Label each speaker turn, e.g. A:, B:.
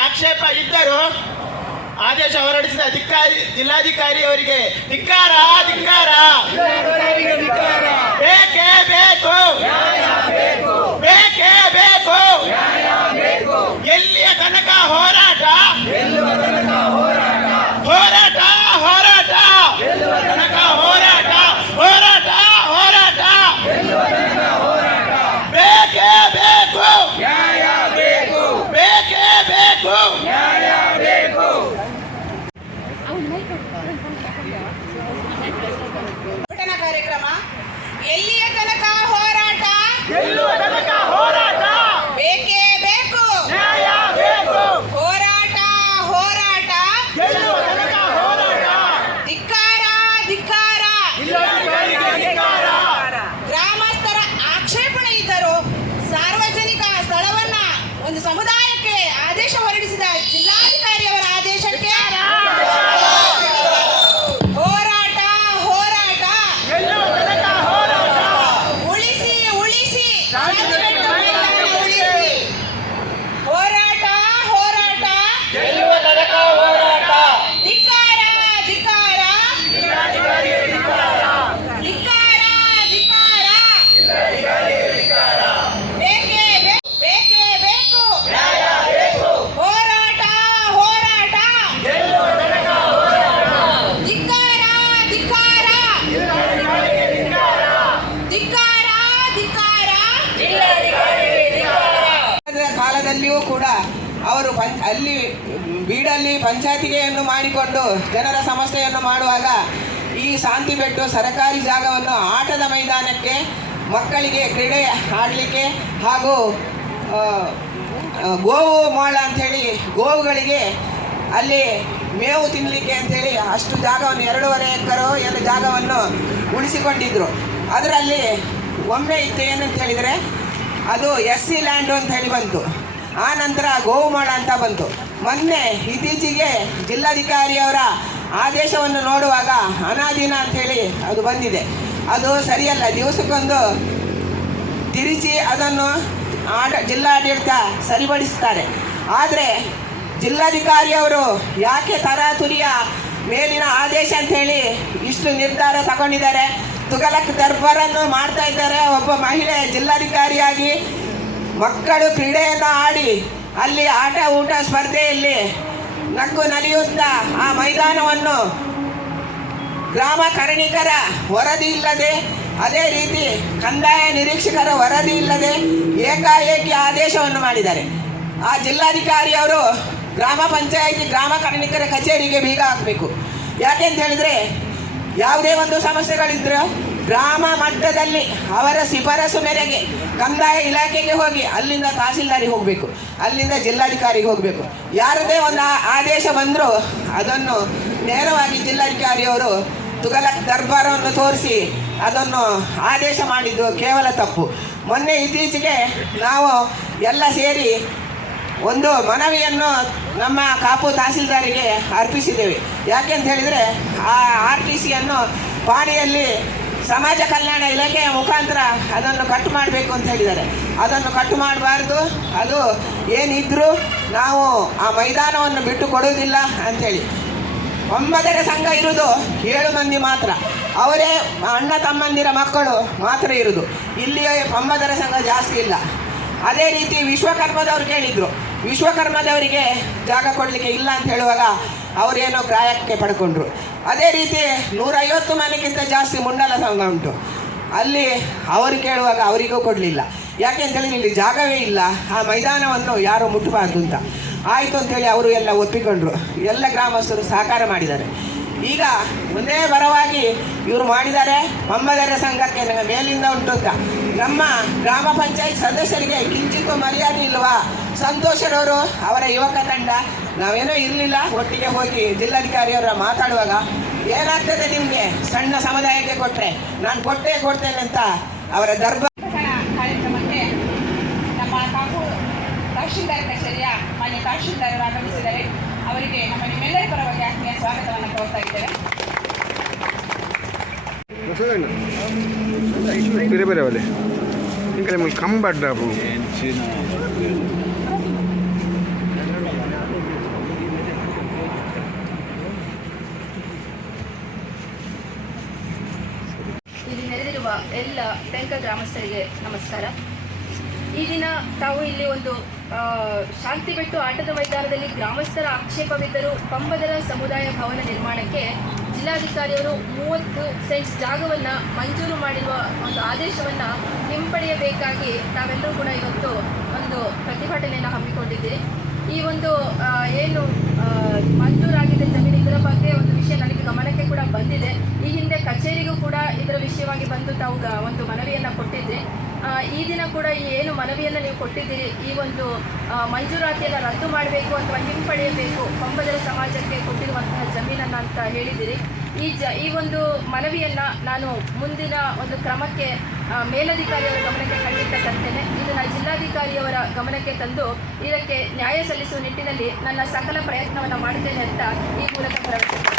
A: ಆಕ್ಷೇಪ ಇದ್ದರೂ ಆದೇಶ ಹೊರಡಿಸಿದ ಅಧಿಕಾರಿ ಜಿಲ್ಲಾಧಿಕಾರಿ ಅವರಿಗೆ ಧಿಕ್ಕಾರ ಧಿಕ್ಕಾರ. ಬೇಕು? ಬೇಕೇ ಬೇಕು ಎಲ್ಲಿಯ ತನಕ ಹೋರಾಟ
B: ಗೆಲ್ಲುವ ತನಕ ಹೋರಾಟ
A: ಹೋರಾಟ ಹೋರಾಟ ತನಕ ಹೋರಾಟ ಹೋರಾಟ ಹೋರಾಟ ಬೇಕೇ ಬೇಕು
B: ನ್ಯಾಯ ಬೇಕು
A: ಬೇಕೇ ಬೇಕು
B: ನ್ಯಾಯ ಬೇಕು
C: ಪ್ರಕಟಣಾ ಕಾರ್ಯಕ್ರಮ ಎಲ್ಲಿಯ ತನಕ ಹೋರಾಟ
B: ಗೆಲ್ಲುವ ತನಕ ಹೋರಾಟ
C: ಬೇಕೇ ಬೇಕು
B: ನ್ಯಾಯ ಬೇಕು
C: ಹೋರಾಟ ಹೋರಾಟ
B: ಗೆಲ್ಲುವ ತನಕ ಹೋರಾಟ
C: ಧಿಕ್ಕಾರ ಧಿಕ್ಕಾರ
B: ಜಿಲ್ಲಾಧಿಕಾರಿಗೆ ಧಿಕ್ಕಾರ
C: ಗ್ರಾಮಸ್ಥರ ಆಕ್ಷೇಪಣೆ ಇದ್ದರೂ ಸಾರ್ವಜನಿಕ ಸ್ಥಳವನ್ನ ಒಂದು ಸಮುದಾಯಕ್ಕೆ ಆದೇಶ ಹೊರಡಿಸಿದ ಜಿಲ್ಲಾಧಿಕಾರಿಯವರ ಆದೇಶಕ್ಕೆ ಹೋರಾಟ ಹೋರಾಟ
B: ಗೆಲ್ಲುವ ತನಕ ಹೋರಾಟ
C: ಉಳಿಸಿ ಉಳಿಸಿ
B: ಶಾಂತಿಯುತ ಮೈದಾನ
C: ಉಳಿಸಿ ಹೋರಾಟ ಹೋರಾಟ
B: ಗೆಲ್ಲುವ ತನಕ ಹೋರಾಟ
C: ಧಿಕ್ಕಾರ ಧಿಕ್ಕಾರ
B: ಜಿಲ್ಲಾಧಿಕಾರಿಗೆ ಧಿಕ್ಕಾರ
C: ಧಿಕ್ಕಾರ ಧಿಕ್ಕಾರ ಬೇಕೇ ಬೇಕು ಬೇಕೇ ಬೇಕು
B: ನ್ಯಾಯ ಬೇಕು
C: ಹೋರಾಟ ಹೋರಾಟ
B: ಗೆಲ್ಲುವ ತನಕ ಹೋರಾಟ
C: ಧಿಕ್ಕಾರ ಧಿಕ್ಕಾರ
B: ಜಿಲ್ಲಾಧಿಕಾರಿಗೆ ಧಿಕ್ಕಾರ
C: ಧಿಕ್ಕಾರ ಧಿಕ್ಕಾರ
B: ಜಿಲ್ಲಾಧಿಕಾರಿಗೆ ಧಿಕ್ಕಾರ
D: ಅದರ ಕಾಲದಲ್ಲಿಯೂ ಕೂಡ ಅವರು ಪಂಚ್, ಅಲ್ಲಿ ಬೀಡಲ್ಲಿ ಪಂಚಾಯತಿಗೆಯನ್ನು ಮಾಡಿಕೊಂಡು ಜನರ ಸಮಸ್ಯೆಯನ್ನು ಮಾಡುವಾಗ ಈ ಶಾಂತಿ ಬೆಟ್ಟು ಸರಕಾರಿ ಜಾಗವನ್ನು ಆಟದ ಮೈದಾನಕ್ಕೆ ಮಕ್ಕಳಿಗೆ ಕ್ರೀಡೆ ಆಡಲಿಕ್ಕೆ ಹಾಗೂ ಗೋವು ಮಾಳ ಅಂಥೇಳಿ ಗೋವುಗಳಿಗೆ ಅಲ್ಲಿ ಮೇವು ತಿನ್ನಲಿಕ್ಕೆ ಅಂಥೇಳಿ ಅಷ್ಟು ಜಾಗವನ್ನು, ಎರಡೂವರೆ ಎಕರೆ ಎಲ್ಲ ಜಾಗವನ್ನು ಉಳಿಸಿಕೊಂಡಿದ್ದರು ಅದರಲ್ಲಿ ಒಮ್ಮೆ ಇತ್ತು ಏನಂತ ಹೇಳಿದರೆ ಅದು ಎಸ್ ಸಿ ಲ್ಯಾಂಡು ಅಂತ ಹೇಳಿ ಬಂತು. ಆ ನಂತರ ಗೋವುಮಾಳ ಅಂತ ಬಂತು. ಮೊನ್ನೆ ಇತ್ತೀಚೆಗೆ ಜಿಲ್ಲಾಧಿಕಾರಿಯವರ ಆದೇಶವನ್ನು ನೋಡುವಾಗ ಅನಾದಿನ ಅಂಥೇಳಿ ಅದು ಬಂದಿದೆ. ಅದು ಸರಿಯಲ್ಲ. ದಿವಸಕ್ಕೊಂದು ತಿರುಚಿ ಅದನ್ನು ಆಡ, ಜಿಲ್ಲಾಡಳಿತ ಸರಿಪಡಿಸ್ತಾರೆ. ಆದರೆ ಜಿಲ್ಲಾಧಿಕಾರಿಯವರು ಯಾಕೆ ತರಾತುರಿಯ ಮೇಲಿನ ಆದೇಶ ಅಂಥೇಳಿ ಇಷ್ಟು ನಿರ್ಧಾರ ತಗೊಂಡಿದ್ದಾರೆ. ತುಗಲಕ್ ದರ್ಬಾರನ್ನು ಮಾಡ್ತಾ ಇದ್ದಾರೆ. ಒಬ್ಬ ಮಹಿಳೆ ಜಿಲ್ಲಾಧಿಕಾರಿಯಾಗಿ ಮಕ್ಕಳು ಕ್ರೀಡೆಯನ್ನು ಆಡಿ ಅಲ್ಲಿ ಆಟ, ಊಟ, ಸ್ಪರ್ಧೆಯಲ್ಲಿ ನಕ್ಕು ನಲಿಯುತ್ತಾ ಆ ಮೈದಾನವನ್ನು ಗ್ರಾಮ ಕರಣಿಕರ ವರದಿ ಇಲ್ಲದೆ, ಅದೇ ರೀತಿ ಕಂದಾಯ ನಿರೀಕ್ಷಕರ ವರದಿ ಇಲ್ಲದೆ ಏಕಾಏಕಿ ಆದೇಶವನ್ನು ಮಾಡಿದ್ದಾರೆ. ಆ ಜಿಲ್ಲಾಧಿಕಾರಿಯವರು ಗ್ರಾಮ ಪಂಚಾಯಿತಿ, ಗ್ರಾಮ ಕರಣಿಕರ ಕಚೇರಿಗೆ ಬೀಗ ಹಾಕಬೇಕು. ಯಾಕೆಂತ ಹೇಳಿದರೆ ಯಾವುದೇ ಒಂದು ಸಮಸ್ಯೆಗಳಿದ್ರೆ ಗ್ರಾಮ ಮಟ್ಟದಲ್ಲಿ ಅವರ ಶಿಫಾರಸು ಮೇರೆಗೆ ಕಂದಾಯ ಇಲಾಖೆಗೆ ಹೋಗಿ ಅಲ್ಲಿಂದ ತಹಸೀಲ್ದಾರಿಗೆ ಹೋಗಬೇಕು, ಅಲ್ಲಿಂದ ಜಿಲ್ಲಾಧಿಕಾರಿಗೆ ಹೋಗಬೇಕು. ಯಾರದೇ ಒಂದು ಆದೇಶ ಬಂದರೂ ಅದನ್ನು ನೇರವಾಗಿ ಜಿಲ್ಲಾಧಿಕಾರಿಯವರು ತುಗಲಕ್ ದರ್ಬಾರವನ್ನು ತೋರಿಸಿ ಅದನ್ನು ಆದೇಶ ಮಾಡಿದ್ದು ಕೇವಲ ತಪ್ಪು. ಮೊನ್ನೆ ಇತ್ತೀಚೆಗೆ ನಾವು ಎಲ್ಲ ಸೇರಿ ಒಂದು ಮನವಿಯನ್ನು ನಮ್ಮ ಕಾಪು ತಹಸೀಲ್ದಾರಿಗೆ ಅರ್ಪಿಸಿದ್ದೇವೆ. ಯಾಕೆಂತ ಹೇಳಿದರೆ ಆ ಆರ್ ಟಿ ಸಿಯನ್ನು ಪಾಣಿಯಲ್ಲಿ ಸಮಾಜ ಕಲ್ಯಾಣ ಇಲಾಖೆಯ ಮುಖಾಂತರ ಅದನ್ನು ಕಟ್ ಮಾಡಬೇಕು ಅಂತ ಹೇಳಿದ್ದಾರೆ. ಅದನ್ನು ಕಟ್ ಮಾಡಬಾರ್ದು. ಅದು ಏನಿದ್ರೂ ನಾವು ಆ ಮೈದಾನವನ್ನು ಬಿಟ್ಟು ಕೊಡುವುದಿಲ್ಲ ಅಂಥೇಳಿ ಒಂಬತ್ತರ ಸಂಘ ಇರುವುದು ಏಳು ಮಂದಿ ಮಾತ್ರ. ಅವರೇ ಅಣ್ಣ ತಮ್ಮಂದಿರ ಮಕ್ಕಳು ಮಾತ್ರ ಇರುವುದು. ಇಲ್ಲಿಯೇ ಒಂಬತ್ತರ ಸಂಘ ಜಾಸ್ತಿ ಇಲ್ಲ. ಅದೇ ರೀತಿ ವಿಶ್ವಕರ್ಮದವ್ರು ಕೇಳಿದ್ರು. ವಿಶ್ವಕರ್ಮದವರಿಗೆ ಜಾಗ ಕೊಡಲಿಕ್ಕೆ ಇಲ್ಲ ಅಂತ ಹೇಳುವಾಗ ಅವರೇನೋ ಗ್ರಾಯಕ್ಕೆ ಪಡ್ಕೊಂಡ್ರು. ಅದೇ ರೀತಿ ನೂರೈವತ್ತು ಮನೆಗಿಂತ ಜಾಸ್ತಿ ಮುಂಡಲ ಸಂಘ ಉಂಟು. ಅಲ್ಲಿ ಅವರು ಕೇಳುವಾಗ ಅವರಿಗೂ ಕೊಡಲಿಲ್ಲ. ಯಾಕೆ ಅಂತೇಳಿ ಇಲ್ಲಿ ಜಾಗವೇ ಇಲ್ಲ. ಆ ಮೈದಾನವನ್ನು ಯಾರು ಮುಟ್ಟಬಾರ್ದು ಅಂತ. ಆಯಿತು ಅಂತೇಳಿ ಅವರು ಎಲ್ಲ ಒಪ್ಪಿಕೊಂಡ್ರು. ಎಲ್ಲ ಗ್ರಾಮಸ್ಥರು ಸಹಕಾರ ಮಾಡಿದ್ದಾರೆ. ಈಗ ಒಂದೇ ಬರವಾಗಿ ಇವರು ಮಾಡಿದ್ದಾರೆ. ಮಮ್ಮಗರ ಸಂಘಕ್ಕೆ ನನಗೆ ಮೇಲಿಂದ ಉಂಟು ಅಂತ. ನಮ್ಮ ಗ್ರಾಮ ಪಂಚಾಯತ್ ಸದಸ್ಯರಿಗೆ ಕಿಂಚಿತ್ತು ಮರ್ಯಾದೆ ಇಲ್ವಾ? ಸಂತೋಷರವರು ಅವರ ಯುವಕ ತಂಡ. ನಾವೇನೋ ಇರಲಿಲ್ಲ ಒಟ್ಟಿಗೆ ಹೋಗಿ ಜಿಲ್ಲಾಧಿಕಾರಿಯವರ ಮಾತಾಡುವಾಗ ಏನಾಗ್ತದೆ ನಿಮಗೆ? ಸಣ್ಣ ಸಮುದಾಯಕ್ಕೆ ಕೊಟ್ಟರೆ ನಾನು ಕೊಟ್ಟೇ ಕೊಡ್ತೇನೆ ಅಂತ ಅವರ ದರ್ಬಾರ್
C: ಕಾರ್ಯಕ್ರಮಕ್ಕೆ ನಮ್ಮ ಕಾಪು ತಹಶೀಲ್ದಾರ್ ಕಚೇರಿಯ ಮಾನ್ಯ ತಹಶೀಲ್ದಾರರು ಆಗಮಿಸಿದರೆ ಅವರಿಗೆ ನಮ್ಮ ನಿಮ್ಮೆಲ್ಲರ ಪರವಾಗಿ ಆತ್ಮೀಯ ಸ್ವಾಗತವನ್ನು ಕೋರ್ತಾ ಇದ್ದೇವೆ.
E: ಬೇರೆ ಬೇರೆ ಅವಲೆ
B: ನೋಡುತ್ತಿರುವ ಎಲ್ಲ ಟೆಂಕ ಗ್ರಾಮಸ್ಥರಿಗೆ ನಮಸ್ಕಾರ. ಈ ದಿನ ತಾವು ಇಲ್ಲಿ ಒಂದು ಶಾಂತಿ ಬೆಟ್ಟು ಆಟದ ಮೈದಾನದಲ್ಲಿ ಗ್ರಾಮಸ್ಥರ ಆಕ್ಷೇಪವಿದ್ದರೂ ಪಂಬದರ ಸಮುದಾಯ ಭವನ ನಿರ್ಮಾಣಕ್ಕೆ ಜಿಲ್ಲಾಧಿಕಾರಿಯವರು ಮೂವತ್ತು ಸೆಂಟ್ಸ್ ಜಾಗವನ್ನು ಮಂಜೂರು ಮಾಡಿರುವ ಒಂದು ಆದೇಶವನ್ನು ಹಿಂಪಡೆಯಬೇಕಾಗಿ ನಾವೆಲ್ಲರೂ ಕೂಡ ಇವತ್ತು ಒಂದು ಪ್ರತಿಭಟನೆಯನ್ನು ಹಮ್ಮಿಕೊಂಡಿದ್ದೀರಿ. ಈ ಒಂದು ಏನು ಮಂಜೂರಾಗಿದೆ ಜಮೀನು ಇದರ ಬಗ್ಗೆ ಒಂದು ಬಂದಿದೆ. ಈ ಹಿಂದೆ ಕಚೇರಿಗೂ ಕೂಡ ಇದರ ವಿಷಯವಾಗಿ ಬಂದು ತಾವು ಒಂದು ಮನವಿಯನ್ನು ಕೊಟ್ಟಿದ್ರಿ. ಈ ದಿನ ಕೂಡ ಈ ಏನು ಮನವಿಯನ್ನು ನೀವು ಕೊಟ್ಟಿದ್ದೀರಿ, ಈ ಒಂದು ಮಂಜೂರಾತಿಯನ್ನು ರದ್ದು ಮಾಡಬೇಕು ಅಥವಾ ಹಿಂಪಡೆಯಬೇಕು ಪಂಬದರ ಸಮಾಜಕ್ಕೆ ಕೊಟ್ಟಿರುವಂತಹ ಜಮೀನನ್ನು ಅಂತ ಹೇಳಿದ್ದೀರಿ. ಈ ಜ ಈ ಒಂದು ಮನವಿಯನ್ನು ನಾನು ಮುಂದಿನ ಒಂದು ಕ್ರಮಕ್ಕೆ ಮೇಲಧಿಕಾರಿಯವರ ಗಮನಕ್ಕೆ ಖಂಡಿತ ತರ್ತೇನೆ ಇದನ್ನು ಜಿಲ್ಲಾಧಿಕಾರಿಯವರ ಗಮನಕ್ಕೆ ತಂದು ಇದಕ್ಕೆ ನ್ಯಾಯ ಸಲ್ಲಿಸುವ ನಿಟ್ಟಿನಲ್ಲಿ ನನ್ನ ಸಕಲ ಪ್ರಯತ್ನವನ್ನು ಮಾಡ್ತೇನೆ ಅಂತ ಈ ಮೂಲಕ ಭರವಸೆ.